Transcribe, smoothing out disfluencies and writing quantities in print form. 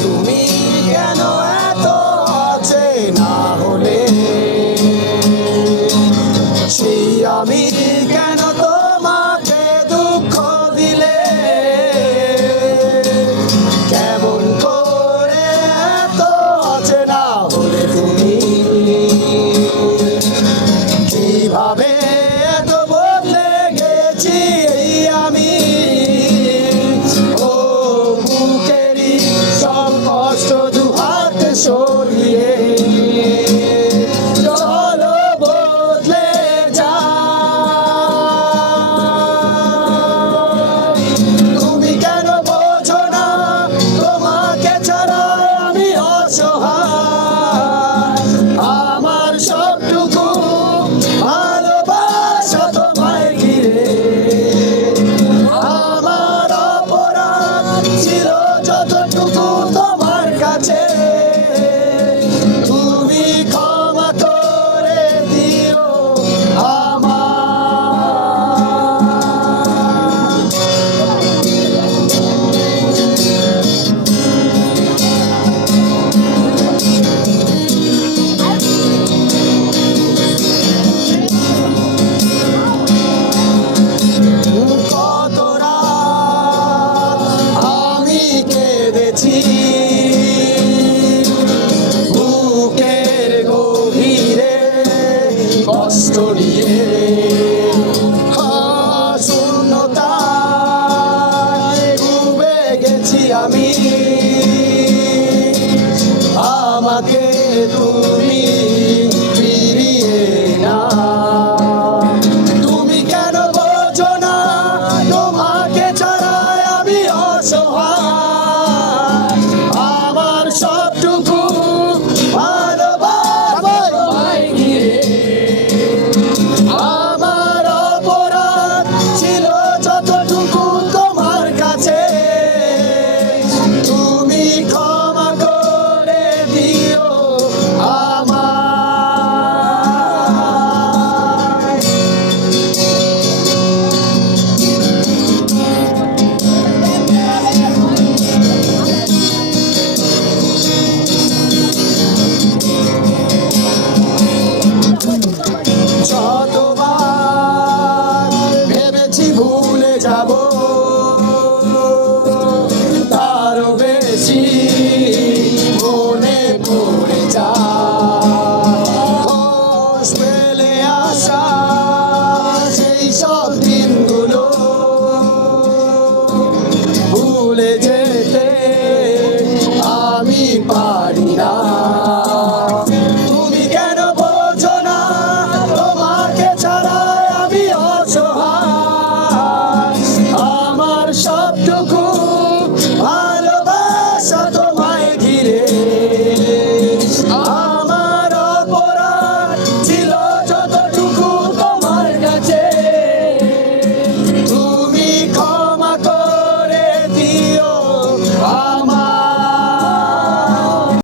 তুমি কেন এত অচেনা হলে, সেই আমি কেন তোমাকে দুঃখ দিলে, কেমন করে এত অচেনা হলে তুমি, কিভাবে এত বদলে গেছি এই আমি, ও বুকেরই সব কষ্ট দুহাত সরিয়ে চলো বদলে যাই। তুমি কেন বোঝো না তোমাকে ছাড়া আমি অসহায়, আমার সবটুকু ভালোবাসা তোমায় ঘিরে, আমার অপরাধ ছিল যতটুকু তোমার কাছে, তুমি ক্ষমা করে দিও আমায়। কত রাত আমি কেঁদেছি বুকের গভীরে কষ্ট নিয়ে, শূন্যতায় ডুবে গেছি আমি, আমাকে তুমি ফিরিয়ে না। তুমি কেন বোঝো না তোমাকে ছাড়া আমি অসহায়, আমার সবটুকু ভালোবাসা তোমায় ঘিরে, আমার অপরাধ ছিল যতটুকু তোমার কাছে, তুমি ক্ষমা করে দিও আমায়। যতবার ভেবেছি ভুলে যাব, তারও বেশি মনে পড়ে যায়, হোশ পেলে আসা সেই সব দিনগুলো ভুলে যেতে আমি পারি না। তুমি কেন বোঝো না তোমাকে ছাড়া আমি অসহায়, আমার সবটুকু